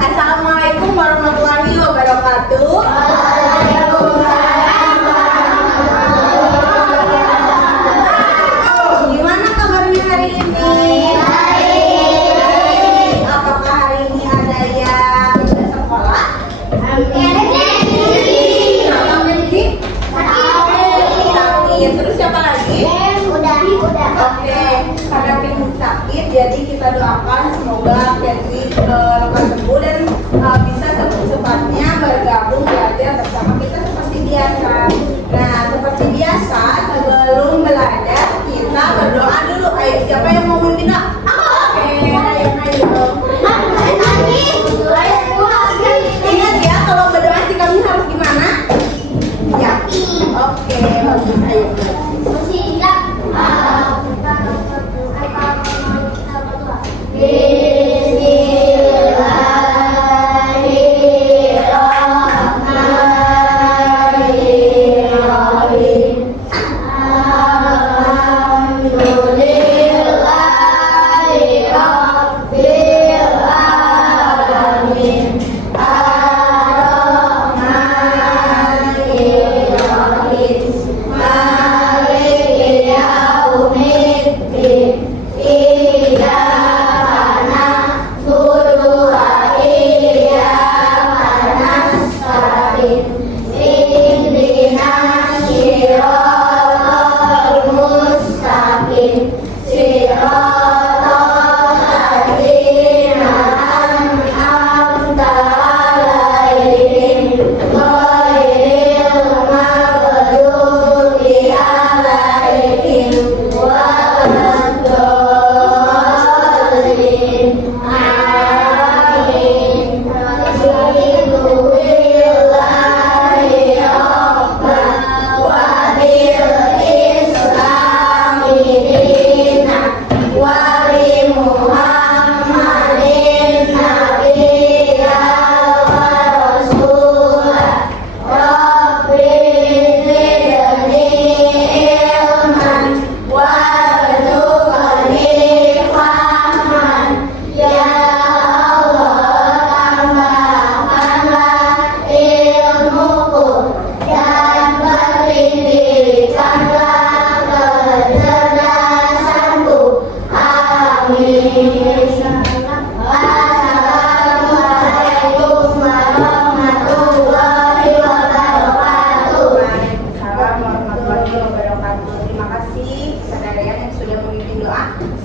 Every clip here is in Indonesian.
Assalamualaikum warahmatullahi wabarakatuh. Gimana kabarnya hari ini? Baik. Apakah hari ini ada yang ke sekolah? Sakit. Terus siapa lagi? Oke, karena Pingin sakit, jadi kita doakan semoga Catherine lekas sembuh dan bisa secepatnya bergabung belajar bersama kita seperti biasa. Nah, seperti biasa sebelum belajar kita berdoa dulu. Ayo, siapa yang mau memimpin? Oke, ayo. Ingat ya, kalau berdoa sikapnya harus gimana? Ya. Oke, bagus. Ayo.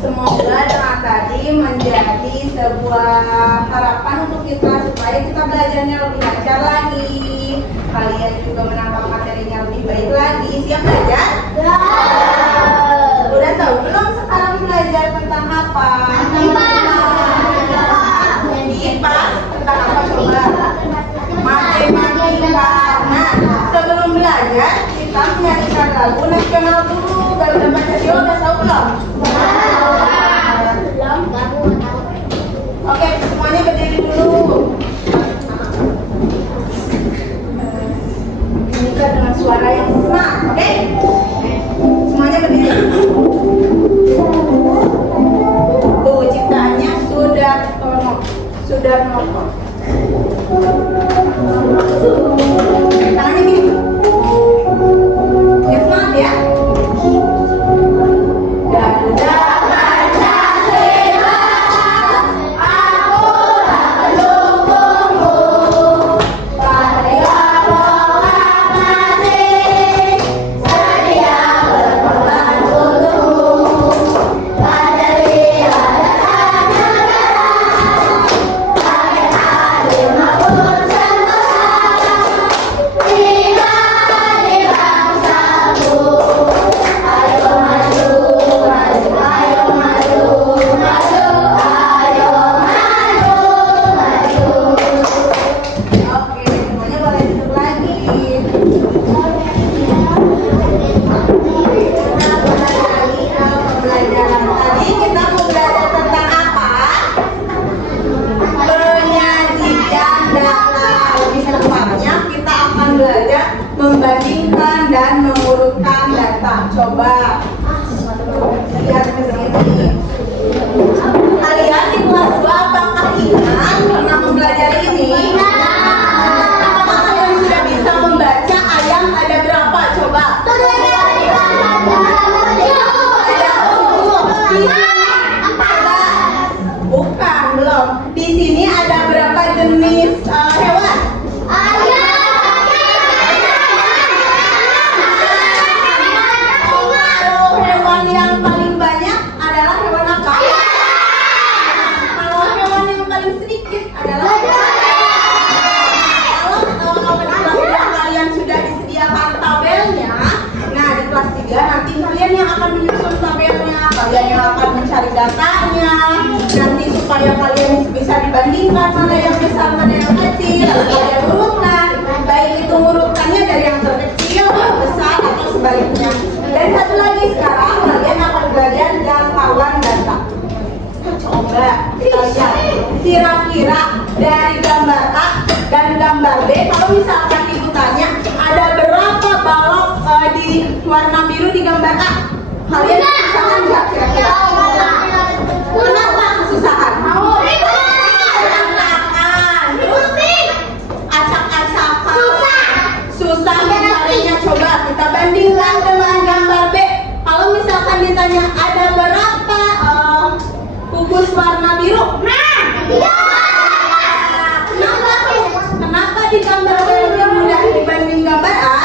Semoga doa tadi menjadi sebuah harapan untuk kita supaya kita belajarnya lebih lancar lagi. Kalian juga menangkap materinya lebih baik lagi. Siap belajar? Udah tahu belum sekarang belajar tentang apa? IPA. Tentang apa coba? Matematika. Nah, sebelum belajar kita menyanyikan lagu nasional dulu. Garuda Pancasila udah tahu belum? Oke, semuanya berdiri dulu. Nyanyikan dengan suara yang senang, oke? Semuanya berdiri. Tuh, ciptaannya sudah nongol. Tangannya gini. Ya, semangat ya. Garuda Terima ini? Apakah kalian sudah bisa membaca ayam ada berapa? Coba. Bukan, belum. Di sini ada berapa jenis hewan? Kalau hewan yang paling banyak adalah hewan apa? Kalau hewan yang paling sedikit adalah kalau di kelas 3 kalian sudah disediakan tabelnya, nah di kelas 3 nanti kalian yang akan menyusun tabelnya, kalian yang akan mencari datanya, nanti supaya kalian bisa dibandingkan mana yang besar mana yang kecil, lalu kalian urutkan, baik itu urutkannya dari yang terkecil, besar atau sebaliknya. Dan satu lagi, sekarang kalian akan belajar jangkauan data. Coba kita lihat, kira-kira dari gambar A dan gambar B, kalau misalkan ibu tanya ada berapa balok di warna biru di gambar A, kalian kesusahan nggak kira-kira? Kenapa kesusahan? Berantakan, terus acak-acakan, susah mencarinya. Coba kita bandingkan dengan gambar B. Kalau misalkan ditanya ada berapa kubus warna biru? Kenapa di gambar B lebih mudah dibanding gambar A?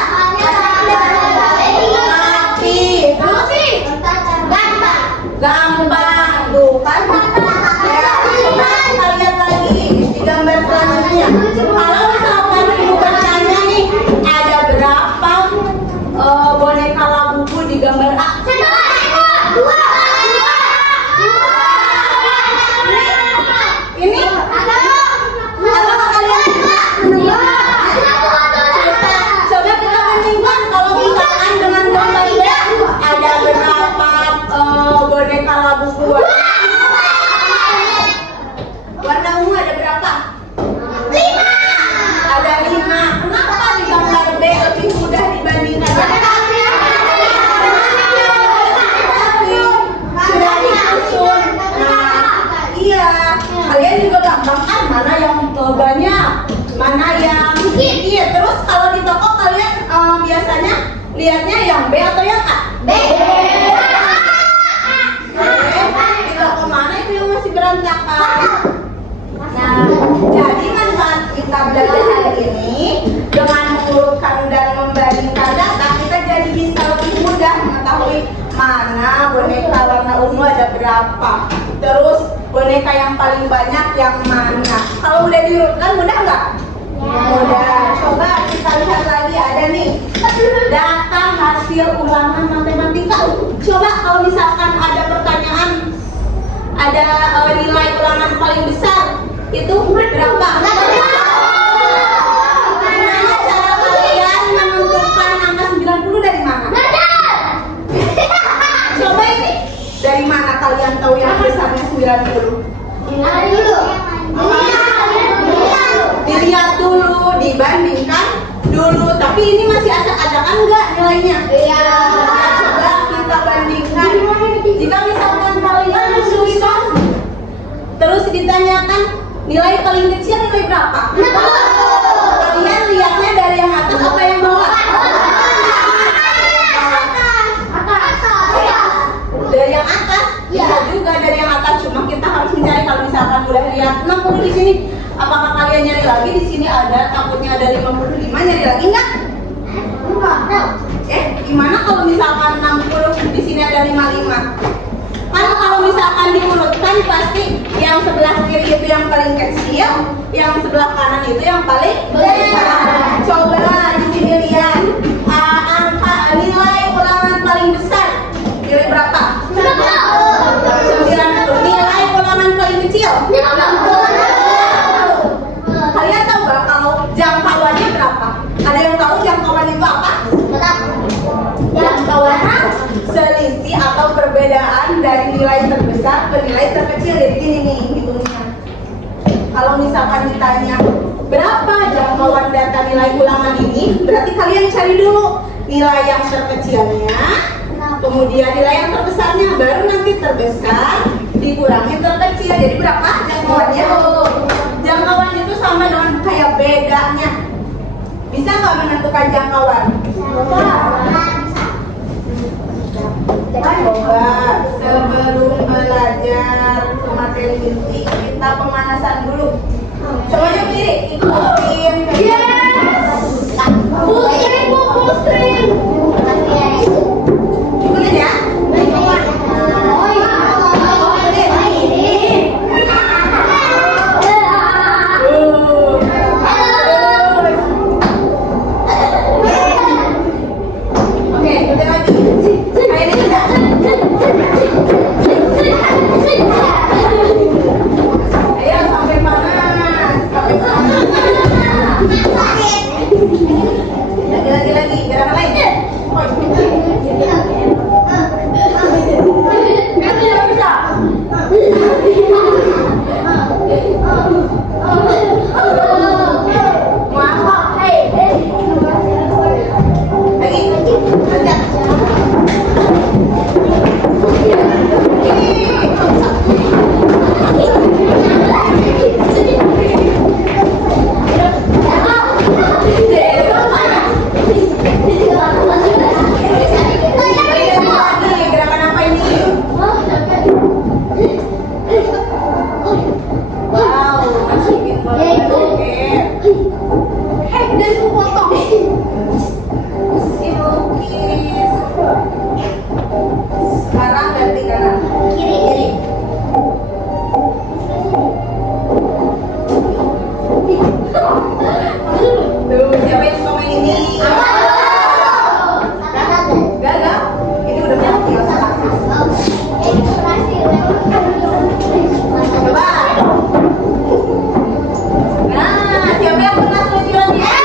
Gampang, tuh kan? Ya, coba kita lihat lagi di gambar selanjutnya. Kalau misalkan ibu bertanya nih, ada berapa boneka labubu di gambar A? Ini? Apakah kalian bisa? Coba kita bandingkan kalau misalkan dengan gambar B, ada berapa boneka labubu warna ungu ada berapa? 5. Ada 5. Kenapa di gambar B lebih mudah dibandingkan? Sudah disusun. Nah, iya. Kalian juga gampang kan mana yang banyak, mana yang sedikit. Terus kalau di toko kalian biasanya lihatnya yang B atau yang A? B. Di toko mana itu yang masih berantakan? Nah, jadi manfaat kita belajar hari ini dengan mengurutkan dan membandingkan data, kita jadi bisa lebih mudah mengetahui mana boneka warna ungu ada berapa. Terus boneka yang paling banyak yang mana. Kalau udah diurutkan mudah nggak? Mudah. Coba kita lihat lagi, ada nih data hasil ulangan matematika. Coba kalau misalkan ada pertanyaan, ada nilai ulangan paling besar itu berapa? Gimana cara kalian menentukan angka 90 dari mana? Coba ini, dari mana kalian tahu yang besarnya 90? Dilihat dulu, dibandingkan dulu. Tapi ini masih acak-acakan nggak nilainya? Iya. Coba kita bandingkan. Jika misalkan kalian susah, terus ditanyakan nilai paling kecil nilai berapa? Kalian lihatnya dari yang atas apa yang bawah? Dari yang atas? Bisa juga dari yang atas. Cuma kita harus mencari. Kalau misalkan udah lihat 60 di sini, apakah kalian nyari lagi? Di sini ada, takutnya ada 55, nyari lagi nggak? Gimana kalau misalkan 60 di sini ada 55? Kan kalau misalkan diurutkan pasti yang sebelah kiri itu yang paling kecil, yang sebelah kanan itu yang paling besar. Coba di sini lihat angka nilai ulangan paling besar. Nilai berapa? 90. Nilai ulangan paling kecil? 50. Kalian tahu nggak kalau jangkauannya berapa? Ada yang tahu jangkauan itu apa? Jangkauan selisih atau perbedaan dari nilai terbesar ke nilai terkecil. Jadi gini nih hitungnya. Kalau misalkan ditanya berapa jangkauan data nilai ulangan ini, berarti kalian cari dulu nilai yang terkecilnya, kemudian nilai yang terbesarnya, baru nanti terbesar dikurangi terkecil. Jadi berapa jangkauannya? Jangkauan itu sama bukan jangkauan? Coba sebelum belajar materi inti kita pemanasan dulu. Semuanya berdiri, ikutin. Ikutin ya. Oke, ikutin lagi. Kayak ini juga. Ayo sampai panas, sampai panas. Lagi, gerakan lain. Sekarang ganti kanan. Kiri. Tuh, siapa yang suka main ini? Gagal. Ini udah berhasil. Coba. Nah, siapa yang pernah lucu-lucunya?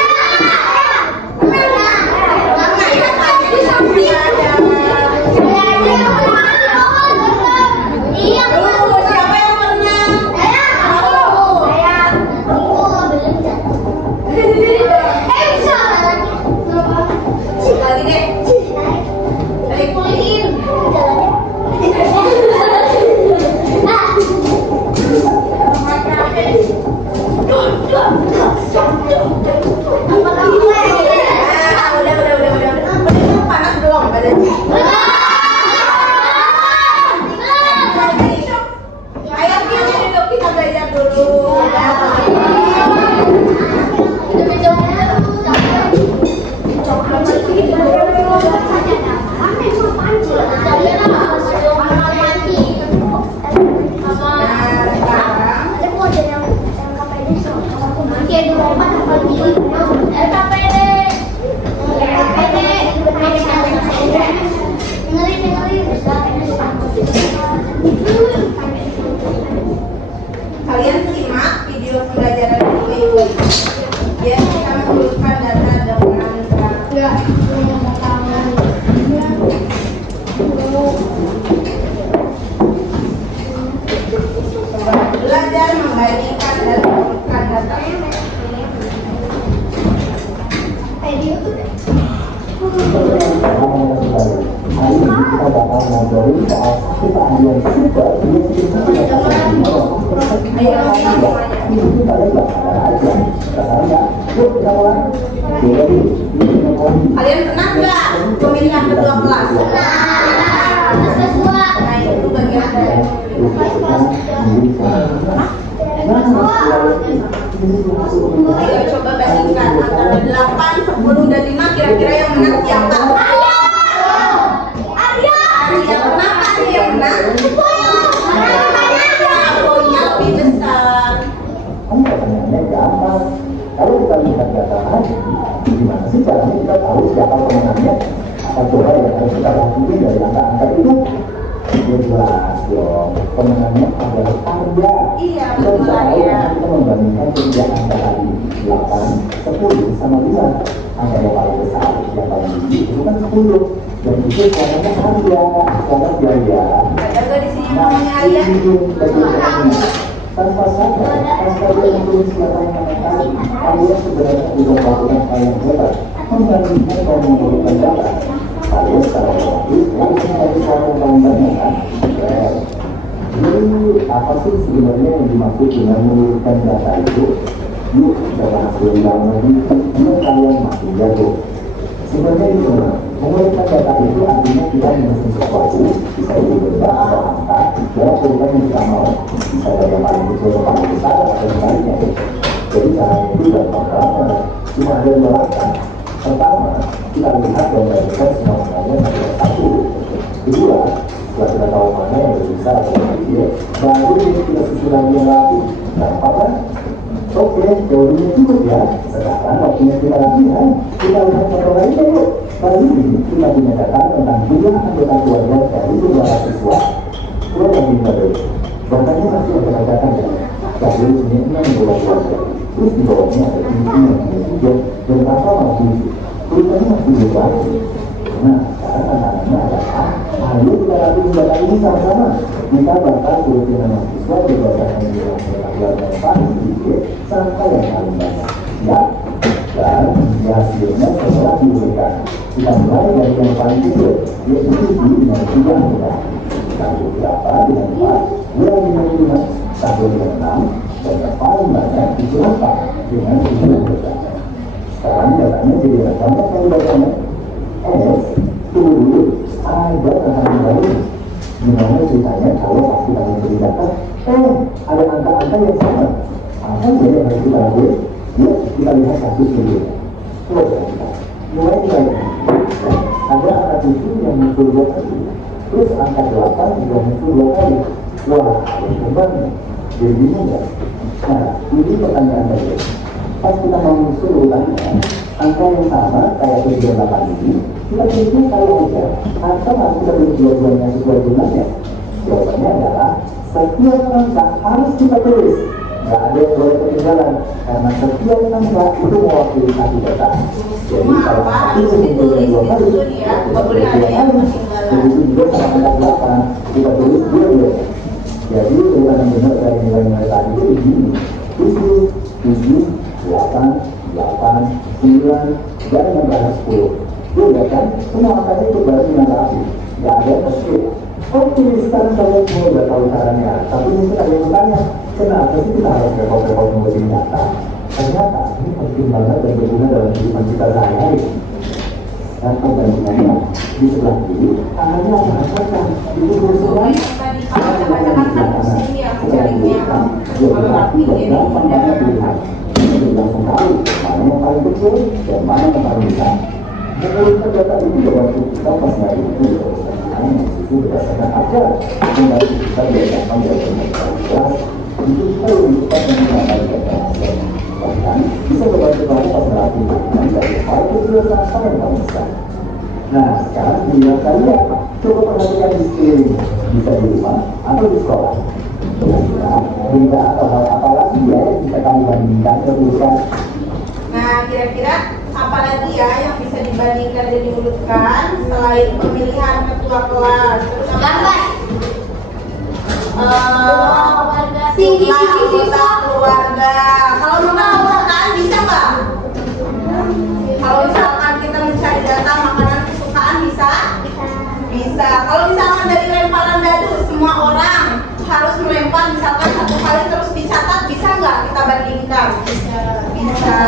Kalian simak video pembelajaran ini ya, kita menyebutkan data dengan belajar membagikan dan mengumpulkan data. Hari ini kita bakal ngobrolin soal keahlian kita Kalian pernah nggak pemilihan ketua kelas? Nah, itu bagian dari ayo coba bandingkan antara 8, 10, dan 5. Kira-kira yang menang siapa? Arya. Kenapa Arya menang? Poinnya lebih besar. Pertanyaannya gampang. Kalau kita lihat data tadi, gimana sih caranya kita tahu siapa pemenangnya? Apa coba yang harus kita lakukan dari angka-angka itu? Jelas dong, pemenangnya adalah Arya. Iya, betul Arya. Kita membandingkan tiga angka tadi, 8, 10, sama 2. Angka yang paling besar, yang paling tinggi itu kan 10. Dan itu katanya Arya, karena biaya. Ada di sini namanya Arya. Tanpa sadar, tanpa dia menulis siapa yang menekan, Arya sebenarnya sudah melakukan hal yang hebat, membandingkan dan mengumpulkan data. Arya secara otomatis langsung dari suara yang paling banyak kan? Jadi apa sih sebenarnya yang dimaksud dengan menurunkan data itu? Yuk, jangan berulang lagi. Ini kalian masih jago. Sebenarnya itu, mengumpulkan data itu artinya kita menyusun sesuatu, bisa itu benda atau angka, dalam urutan yang kita mau. Bisa dari yang paling kecil ke paling besar atau sebaliknya. Jadi caranya itu gampang banget. Cuma ada dua langkah. Pertama, kita lihat dan bandingkan semua angkanya satu persatu. Kedua, setelah kita tahu mana yang lebih besar atau lebih kecil, baru kita susun lagi yang rapi. Gampang kan? Oke, teorinya cukup ya. Sekarang waktunya kita latihan. Kita lihat contoh lainnya yuk. Kali ini kita punya data tentang jumlah anggota keluarga dari beberapa siswa. Keluar yang baru. Datanya masih ada katakan ya. Jadi ini 6 keluarga. Terus di bawahnya ada tinggi yang tiga dan apa masih tulisannya masih bebas. Nah, sekarang anak-anaknya adalah ayo kita latih data ini sama-sama. Kita bakal tulisin nama siswa berdasarkan jumlah keluarga yang paling sedikit sampai yang paling banyak. Ya, dan hasilnya setelah diberikan. Kita mulai dari yang paling kecil, yaitu 7 dengan 3 anggota. Lalu berapa dengan 4, 2 dengan 5, 1 dengan 6, dan yang paling banyak itu 8 dengan 7 anggota. Sekarang datanya jadi banyak kali bacanya. Tunggu dulu, ada tantangan baru. Gimana ceritanya kalau pas kita memberi data, ada angka-angka yang sama. Apa yang harus kita lakukan? Yuk, kita lihat kasus dulu. Coba kita mulai dari ada angka 7 yang muncul 2 kali, terus angka 8 juga muncul 2 kali. Wah, benar. Jadi bingung ya? Nah, ini pertanyaan tadi. Pas kita menyusun urutannya, angka yang sama kayak 7 dan 8 ini, kita pilih kali aja. Atau harus kita pilih dua-duanya sesuai jumlahnya. Jawabannya adalah setiap angka harus kita tulis. Nggak ada yang boleh ketinggalan karena setiap angka itu mewakili satu data. Jadi kalau satu mengumpulkan 2 kali, begitu juga sama angka 8 kita tulis dua-duanya. Jadi urutan yang benar dari nilai-nilai tadi itu begini: 7, 7, 8, 8, 9, dan yang terakhir 10. Ya kan? Semua angkanya itu baru dengan rapi. Nggak ada yang mesti. Oke, sekarang kalian semua udah tahu caranya. Tapi mungkin ada yang bertanya, kenapa sih kita harus repot-repot ngurusin data? Ternyata ini penting banget dan berguna dalam kehidupan kita sehari-hari. Dan perbandingannya di sebelah kiri, tangannya merasakan itu berusaha. Kalau kita bacakan satu sini ya, jaringnya kalau rapi jadi indah. Langsung tahu mana yang paling kecil dan mana yang paling besar. Menurut data itu waktu kita pas hari itu itu berdasarkan aja kembali kita biasakan dari kelas itu kita lebih cepat menggunakan data bahkan bisa berbantu-bantu pas melakukan dari paling kecil sampai yang paling besar. Nah sekarang bila kalian coba perhatikan di sekeliling, bisa di rumah atau di sekolah. Kira-kira benda atau hal apa lagi ya yang bisa kamu bandingkan ke tulisan? Nah, kira-kira apa lagi ya yang bisa dibandingkan dan diurutkan selain pemilihan ketua kelas? Gambar. Jumlah anggota keluarga. Kalau makanan bisa nggak? Kalau misalkan kita mencari data makanan kesukaan bisa? Bisa. Kalau misalkan dari lemparan dadu semua orang harus melempar misalkan 1 kali terus dicatat, bisa nggak kita bandingkan? Bisa.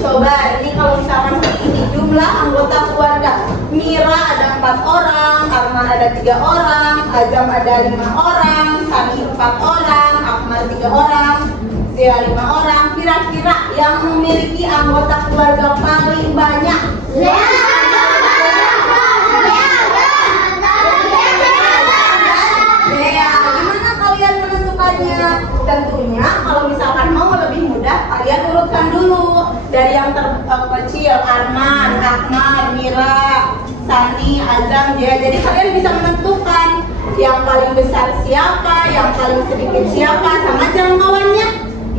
Coba ini kalau misalkan ini jumlah anggota keluarga, Mira ada 4 orang, Arman ada 3 orang, Azam ada 5 orang, Sani 4 orang, Akmal 3 orang, Zia 5 orang. Kira-kira yang memiliki anggota keluarga paling banyak? Tentunya kalau misalkan mau lebih mudah, kalian urutkan dulu dari yang terkecil, Arman, Akmal, Mira, Sani, Azam, Jaya. Jadi kalian bisa menentukan yang paling besar siapa, yang paling sedikit siapa, sama jangkauannya.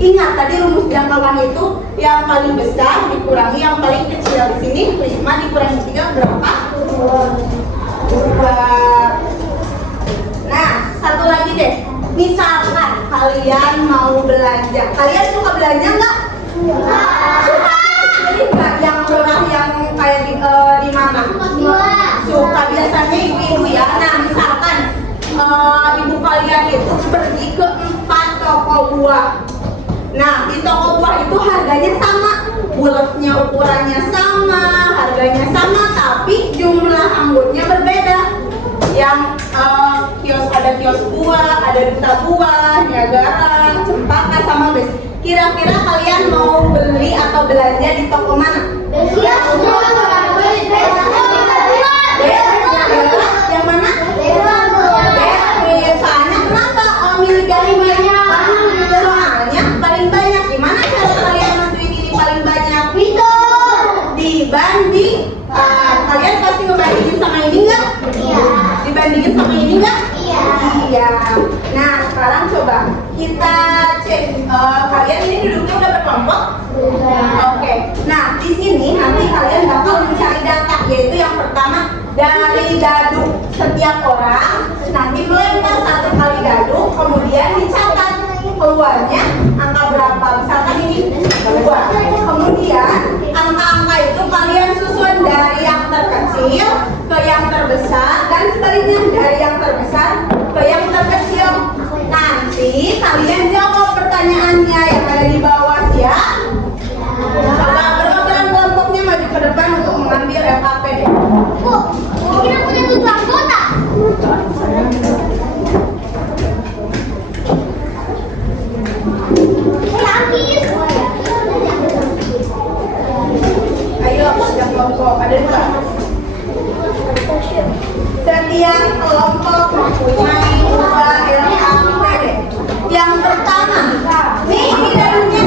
Ingat tadi rumus jangkauan itu yang paling besar dikurangi yang paling kecil. Di sini 5 dikurangi 3 berapa? 2. Nah, satu lagi deh. Misalkan kalian mau belanja, kalian suka belanja nggak? Suka. Jadi nggak yang murah yang kayak di mana? Suka. Biasanya ibu-ibu ya. Nah misalkan ibu kalian itu pergi ke 4 toko buah. Nah, di toko buah itu harganya sama, bulatnya ukurannya sama, harganya sama, tapi jumlah anggurnya berbeda. Yang kios ada kios buah, ada duta buah, Niagara, Cempaka, sama Bes. Kira-kira kalian mau beli atau belanja di toko mana? Yang mana? Soalnya kenapa milih dari banyak? Soalnya paling banyak. Gimana cara kalian nentuin ini paling banyak? Dibanding kalian pasti ngebandingin sama ini enggak? Iya. Dibandingin sama ini enggak? Iya. Nah, sekarang coba kita cek kalian ini duduknya udah berkelompok? Oke. Nah, di sini nanti kalian bakal mencari data, yaitu yang pertama dari dadu setiap orang, nanti melempar 1 kali dadu, kemudian dicatat keluarnya angka berapa. Misalkan ini 2. Kemudian angka-angka itu kalian susun dari yang terkecil ke yang terbesar dan sebaliknya dari yang terbesar ke yang terkecil. Nanti kalian jawab pertanyaannya yang ada di bawah ya. Coba perwakilan kelompoknya maju ke depan untuk mengambil LKP deh. Kita punya 7 anggota. Ayo, setiap kelompok ada 2. Setiap kelompok mempunyai 2 LKP. Yang pertama, nih ini dadunya.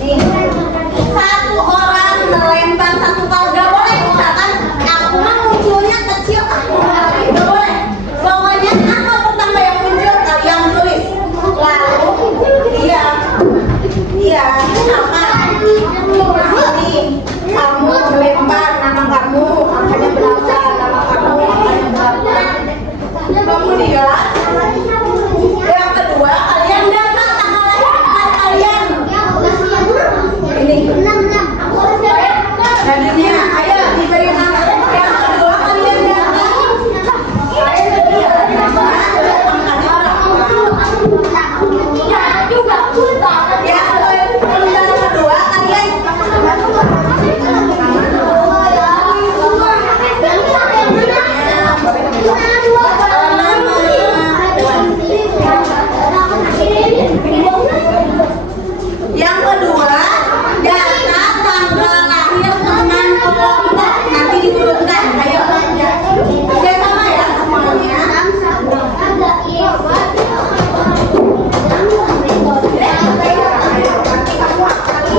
Nih, 1 orang melempar 1 kali, gak boleh. Misalkan aku mah munculnya kecil, aku lari, gak boleh. Pokoknya apa pertama yang muncul kalian tulis. Lalu dia sama ini kamu melempar nama kamu, angkanya berapa, nama kamu angkanya berapa. Kemudian yang kedua, kalian data tanggal lahir kalian. Ini dadunya, ayo diberi nama. Yang kedua kalian data angkanya berapa. Yang kedua kalian yang kedua data tanggal lahir teman kelompok nanti diturunkan. Ayo oke, sama ya semuanya.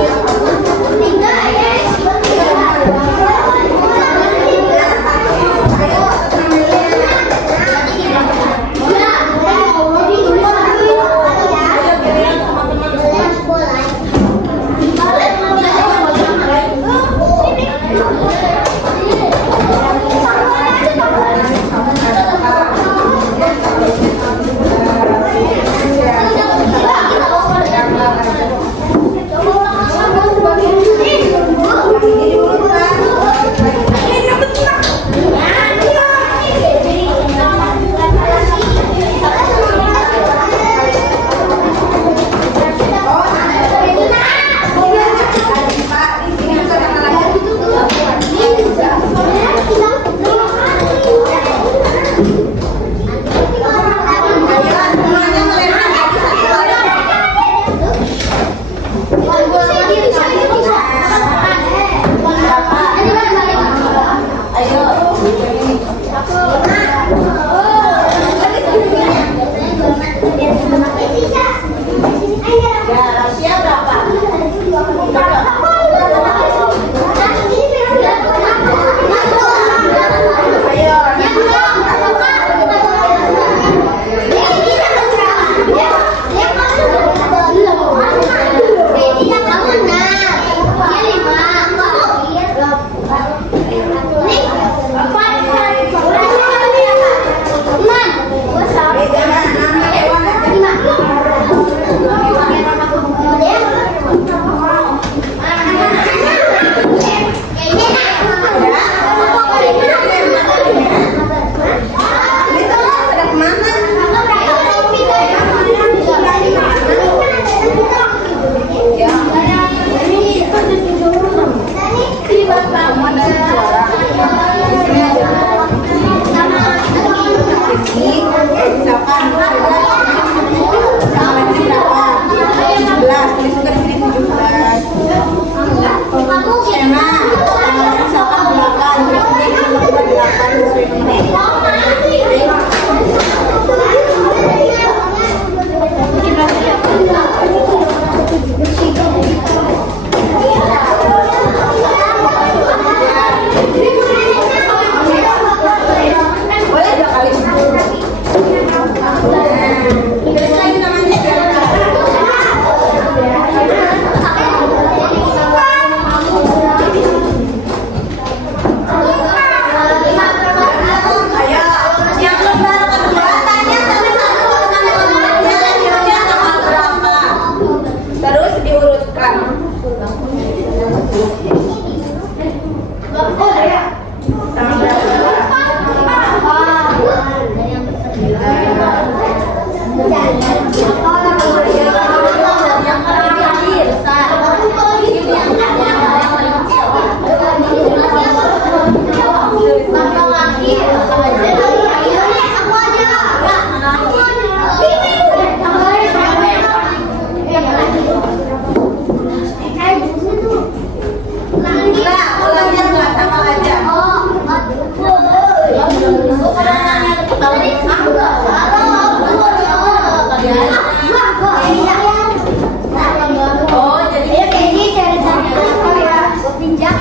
Teman, Oh, jadi ini ceritanya kayak pinjak.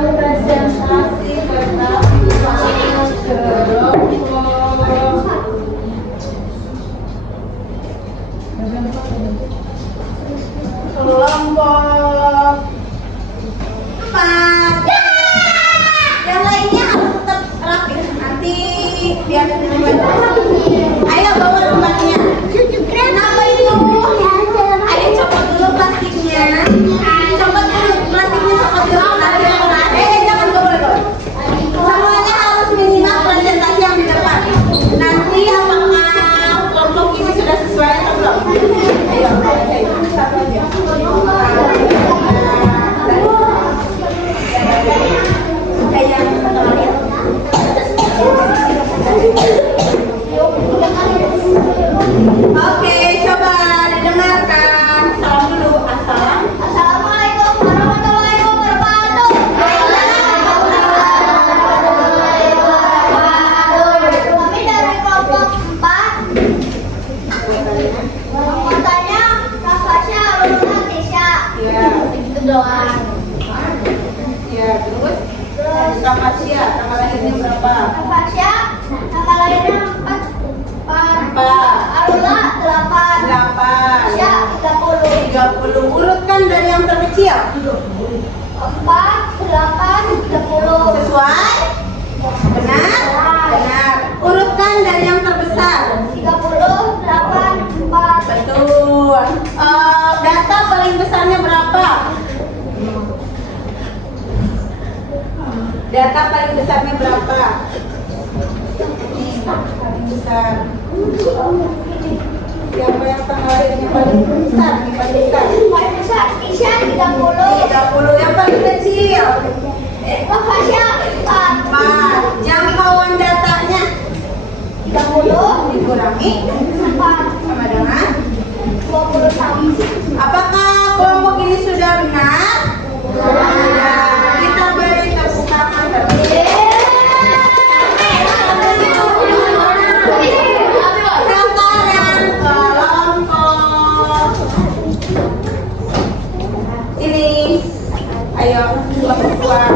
presentasi tentang kelompok 4. Yang lainnya harus tetap rapi. Nanti biar ayo bawa lembarnya. Kenapa itu? Ayo copot dulu plastiknya. Copot dulu plastiknya, copot dulu. Jangan bawa. Semuanya harus minimal presentasi yang di depan. Nanti apakah kelompok ini sudah sesuai atau belum? Ayo, satu aja. Oke, coba didengarkan. Salam dulu. Assalamualaikum warahmatullahi wabarakatuh. Kami dari kelompok 4. Anggotanya Kak Fasya, Aruna, Tisha. Ya. Begitu doang. Ya, terus Kak Fasya, tanggal lahirnya berapa? Kak Fasya, tanggal lahirnya 4. Aruna 8. 8. Tisha 30. 30. Urutkan dari yang terkecil. 4, 8, 30. Sesuai? Benar? Benar. Urutkan dari yang terbesar. 30, 8, 4. Betul. Data paling besarnya berapa? Data paling besarnya berapa? Paling besar. Siapa yang tanggal lahirnya paling besar? Paling besar. Paling besar Tisha 30. 30. Yang paling kecil? Kak Fasya 4. 4. Jangkauan datanya 30 dikurangi 4 sama dengan 21. apakah kelompok ini sudah benar? Sudah. Kita beri tepuk tangan terlebih. Sekarang kelompok ini, ayo keluar.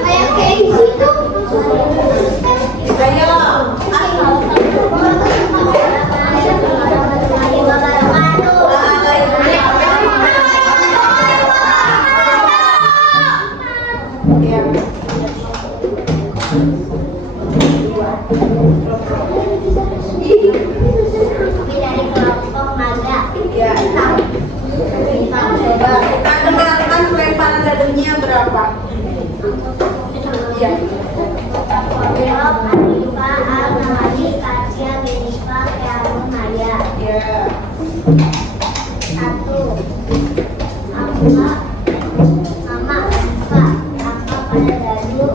Kayak Casey tuh. Ayo, Dari kelompok Maga. ya. Coba kita dengarkan lemparan dadunya berapa? Ya. Kelompok Alifa, Al-Nawadi, Kasya, Benifa, Keanu, Maya. Ya. 1. Amma, Mama, Alifa, Apa pada dadu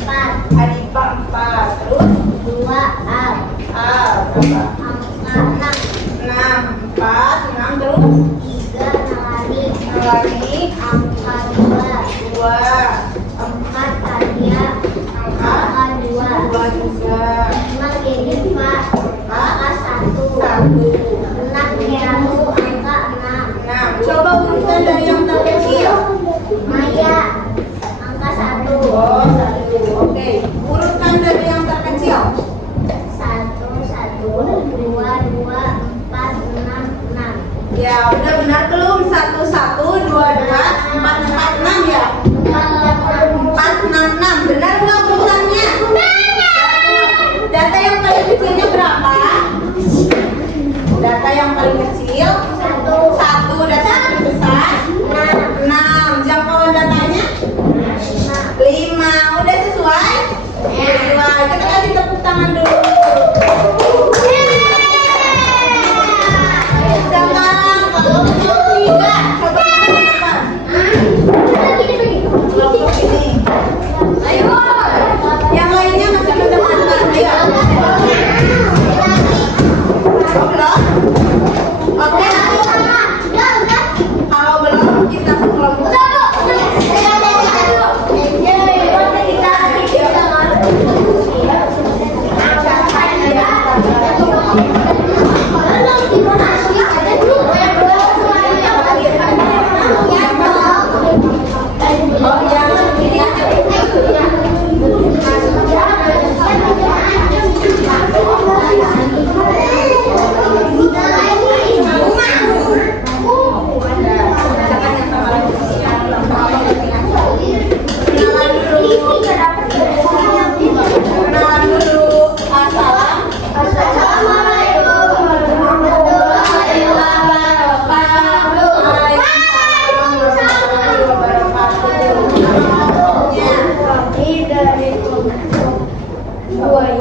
4. Adipa 4. Terus 2. Al, berapa? Amma 6. 6. 4. 6 terus 3. Nalani, lagi Angka 2. 2. 4. Karya, Angka Angka 2. 2 juga. 5. Genifa, Angka 1. 1. 6. Keanu, Angka 6. 6. Coba urutkan dari yang terkecil. Maya, Angka 1. Oh, 1. Oke. Urutkan dari yang terkecil. 1, 1, 2, 2, 4, 6, 6. Ya, udah benar belum? 1, 1, 2, 2, 4, 4, 6 ya? 4, 6, 6. Benar nggak urutannya? Data yang paling kecilnya berapa? Data yang paling kecil 1. Data yang paling besar 6. Jangkauan datanya 5. Udah sesuai? Sesuai. Kita kasih tepuk tangan dulu. Sekarang kelompok 3. Coba kita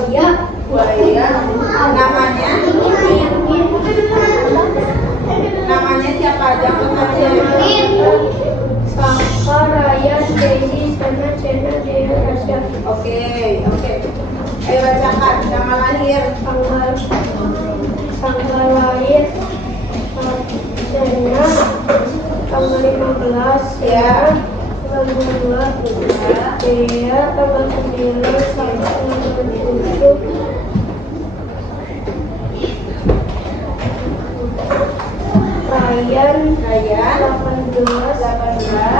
Buaya. Namanya? Namanya siapa aja angkatannya? Saka, Ryan, Daisy, Sana, Cena, Dea, Rasya. Oke. Ayo bacakan nama lahir. Tanggal lahir Cena tanggal 15 Ya. tanggal 22 Dea tanggal 9 sampai tanggal 7 Ryan 18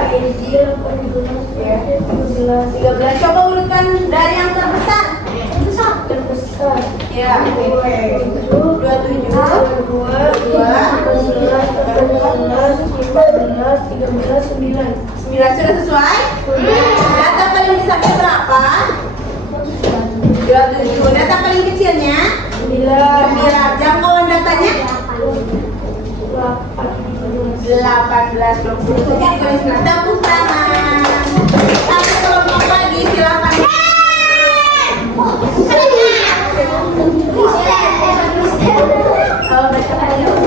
Daisy 18 Ya. 17 13. Coba urutkan dari yang terbesar. terbesar Ya. 27. 9 sudah sesuai? Data paling besarnya berapa? 27. Data paling kecilnya? 9. Jangkauan datanya? 18. 27. Tepuk tangan. Satu kelompok lagi, silakan. Oh, bacakan yuk.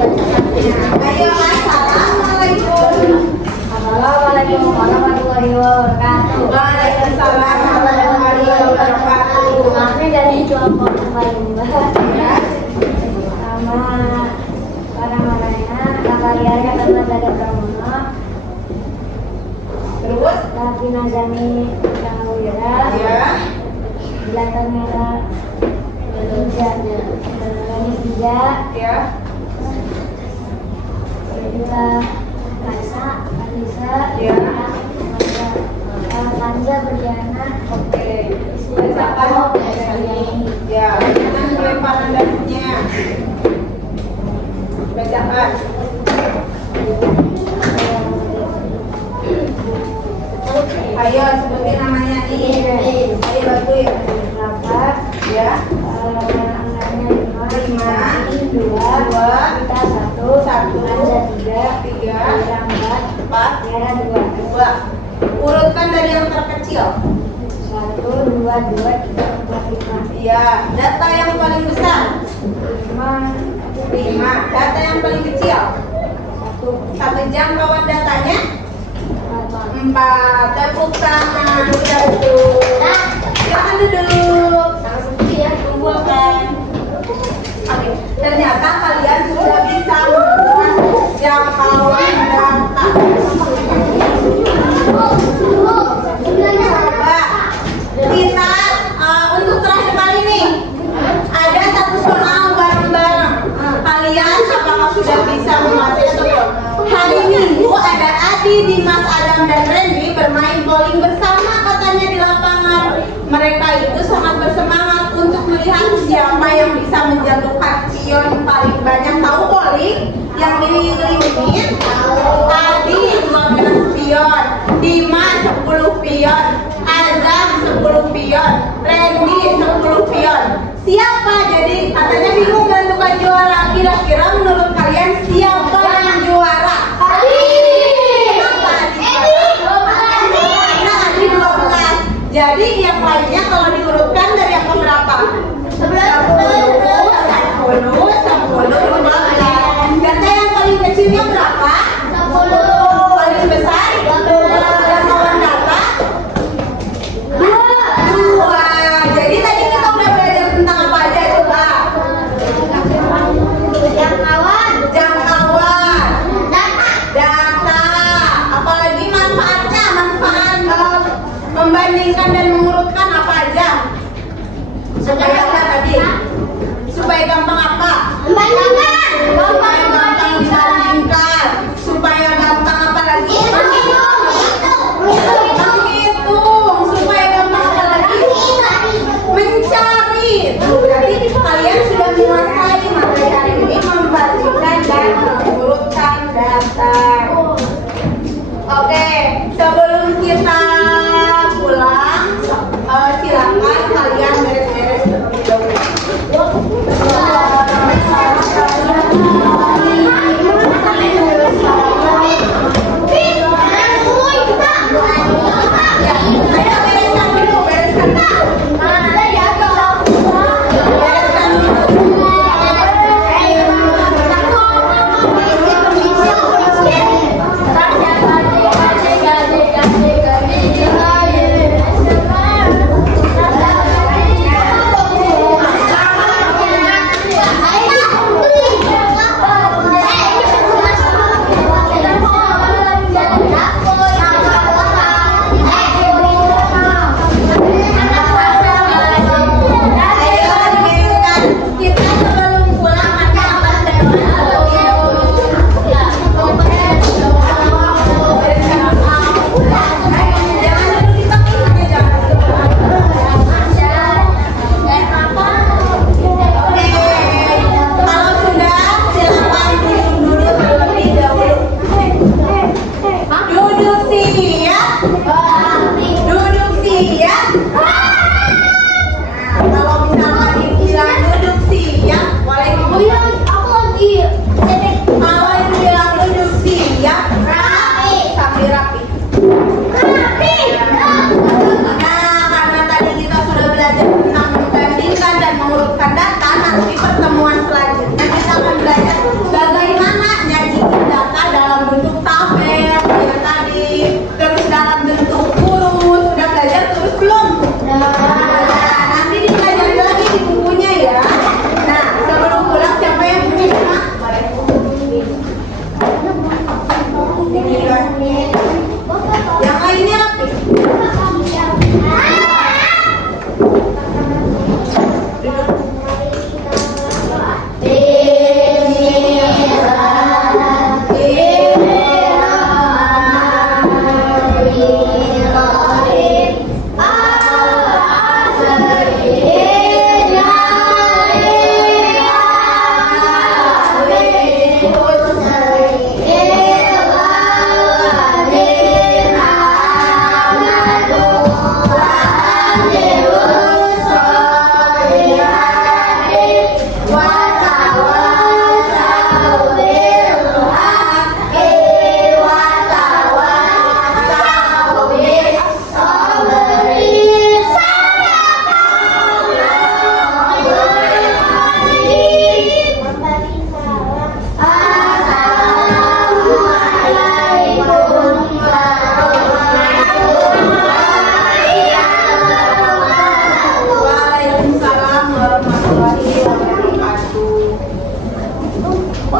Ayo, assalamualaikum. Assalamualaikum warahmatullahi wabarakatuh. Waalaikumsalam warahmatullahi wabarakatuh. Kami dari kelompok Lumba-Lumba. Sama orang-orangnya kakak Liarnya kakak Dada Pramono, Terus? Raffi Nazami Pramawira, Ya. Belakang merah Rani Tiga, Ya. kedua Kalisa, Ya. Kanza Berdiana, Oke. Bacakan. Ya. Dengan pelemparan daunnya. Bacakan. Ayo sebutin namanya nih. Ayo bantuin. Rafa, Ya. angkanya 5, 5, 2, 2, kita 1, 1, Kanza 3, 3, Merah 4, 4, merah 2. 2. Urutkan dari yang terkecil. 1, 2, 2, 3, 4, 5. Iya. Data yang paling besar. 5. Data yang paling kecil. 1 jangkauan datanya. 4. Tepuk tangan. Udah duduk. Silakan duduk. Tunggu kan. Oke. Ternyata kalian sudah bisa menggunakan jangkauan data. Coba kita untuk terakhir kali nih ada satu soal bareng-bareng. Kalian apakah sudah bisa menguasai atau belum? Hari Minggu ada Adi, Dimas, Adam, dan Randy bermain bowling bersama katanya di lapangan. Mereka itu sangat bersemangat untuk melihat siapa yang bisa menjatuhkan pion paling banyak. Tahu bowling? Yang ini Adi 12 pion, Dimas 10 pion, Adam 10 pion, Randy 10 pion. Siapa jadi katanya bingung menentukan juara. Kira-kira menurut kalian siapa yang juara? Kenapa Adi? Karena Adi 12. Jadi yang lainnya kalau diurutkan dari yang keberapa? 10, 12. Data yang paling kecilnya berapa? 10. Paling besar? Jangkauan data? 2. Jadi tadi kita udah belajar tentang apa aja coba? Jangkauan. Data. Apalagi manfaatnya? Manfaat membandingkan dan mengurutkan apa aja? Supaya apa tadi? Supaya gampang apa? Supaya gampang dibandingkan. Supaya gampang apa lagi? Menghitung. Supaya gampang apa lagi? Mencari. Berarti kalian sudah menguasai materi hari ini membandingkan dan mengurutkan data. Oke, sebelum kita pulang, silakan kalian beres-beres terlebih dahulu.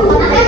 Oke.